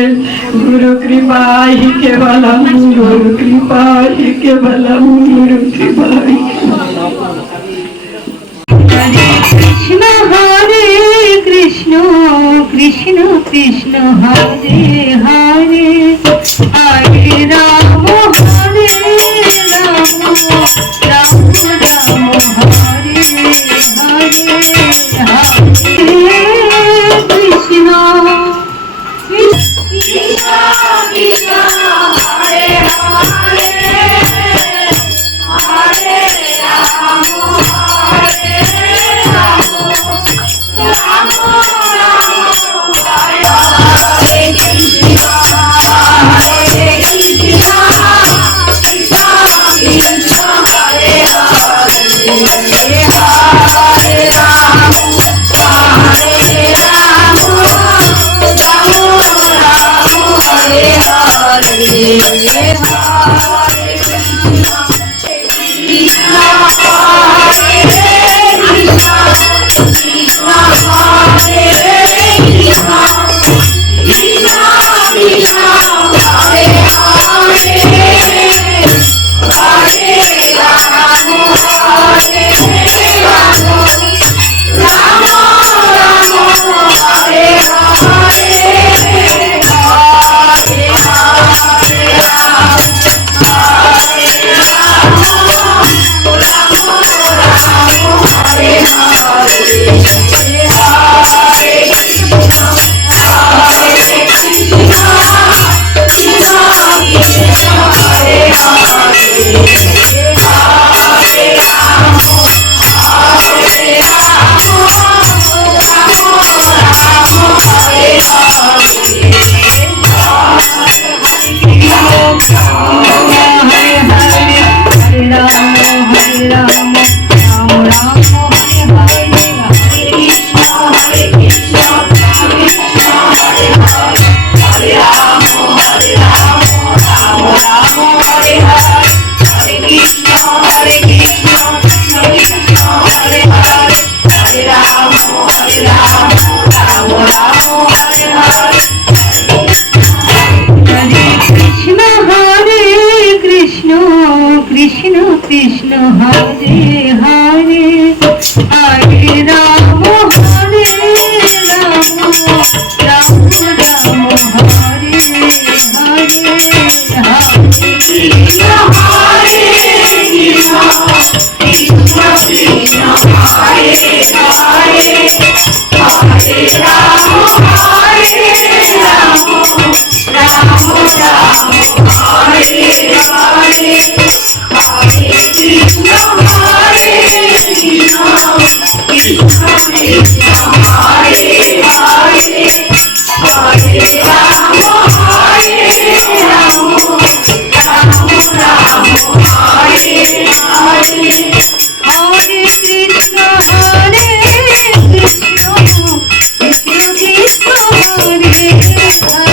गुरु कृपा ही केवलम गुरु कृपा ही केवलम गुरु कृपा ही हरे कृष्ण कृष्ण कृष्ण हरे हरे हरे राम हरे राम राम राम हरे हरे कृष्ण कृष्ण कृष्ण हरे हरे हरे राम हरे राम राम राम हरे कृष्ण हरे कृष्ण कृष्ण कृष्ण हरे हरे हरे राम हरे राम राम राम हरे हरे कृष्ण कृष्ण हरे हरे हरे राम हरे राम राम राम हरे हरे हरे कृष्ण हरे कृष्ण कृष्ण कृष्ण हरे हरे हरे राम हरे राम राम राम हरे हरे हरे कृष्ण हरे कृष्ण कृष्ण कृष्ण हरे हरे हरे राम हरे राम राम राम हरे हरे हरे कृष्ण हरे कृष्ण कृष्ण कृष्ण हरे हरे